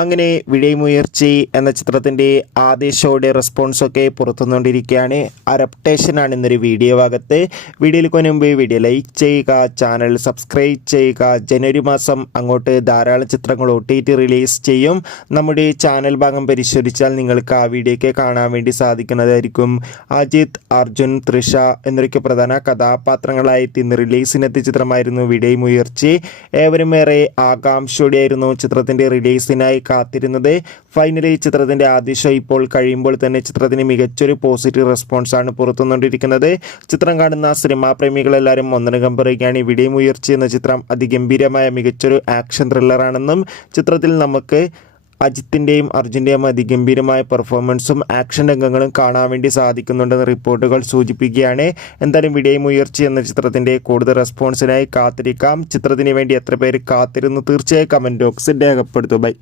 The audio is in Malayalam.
അങ്ങനെ വിടയമുയർച്ചി എന്ന ചിത്രത്തിൻ്റെ ആദ്യ ഷോയുടെ റെസ്പോൺസൊക്കെ പുറത്തുനിന്നുകൊണ്ടിരിക്കുകയാണ്. അഡപ്റ്റേഷനാണ് ഇന്നൊരു വീഡിയോ ഭാഗത്ത്. വീഡിയോയിൽ മുൻപ് വീഡിയോ ലൈക്ക് ചെയ്യുക, ചാനൽ സബ്സ്ക്രൈബ് ചെയ്യുക. ജനുവരി മാസം അങ്ങോട്ട് ധാരാളം ചിത്രങ്ങൾ OTT റിലീസ് ചെയ്യും. നമ്മുടെ ചാനൽ ഭാഗം പരിശോധിച്ചാൽ നിങ്ങൾക്ക് ആ വീഡിയോയ്ക്ക് കാണാൻ വേണ്ടി സാധിക്കുന്നതായിരിക്കും. അജിത്, അർജുൻ, തൃഷ എന്നൊക്കെ പ്രധാന കഥാപാത്രങ്ങളായി ഇന്ന് റിലീസിനെത്തിയ ചിത്രമായിരുന്നു വിടയമുയർച്ചി. ഏവരും ഏറെ ആകാംക്ഷയോടെയായിരുന്നു ചിത്രത്തിൻ്റെ റിലീസിനായി കാത്തിരുന്നത്. ഫൈനലി ചിത്രത്തിൻ്റെ ആദ്യ ഷോ ഇപ്പോൾ കഴിയുമ്പോൾ തന്നെ ചിത്രത്തിന് മികച്ചൊരു പോസിറ്റീവ് റെസ്പോൺസാണ് പുറത്തുനിന്നുകൊണ്ടിരിക്കുന്നത്. ചിത്രം കാണുന്ന സിനിമാ പ്രേമികളെല്ലാവരും ഒന്നടങ്കം പറയുകയാണ് വിടയമുയർച്ചി എന്ന ചിത്രം അതിഗംഭീരമായ മികച്ചൊരു ആക്ഷൻ ത്രില്ലറാണെന്നും ചിത്രത്തിൽ നമുക്ക് അജിത്തിൻ്റെയും അർജുൻ്റെയും അതിഗംഭീരമായ പെർഫോമൻസും ആക്ഷൻ രംഗങ്ങളും കാണാൻ വേണ്ടി സാധിക്കുന്നുണ്ടെന്ന് റിപ്പോർട്ടുകൾ സൂചിപ്പിക്കുകയാണ്. എന്തായാലും വിടയമുയർച്ചി എന്ന ചിത്രത്തിൻ്റെ കൂടുതൽ റെസ്പോൺസിനായി കാത്തിരിക്കാം. ചിത്രത്തിന് വേണ്ടി എത്ര പേര് കാത്തിരുന്നു തീർച്ചയായും കമൻറ്റ് ബോക്സിൽ രേഖപ്പെടുത്തും. ബൈ.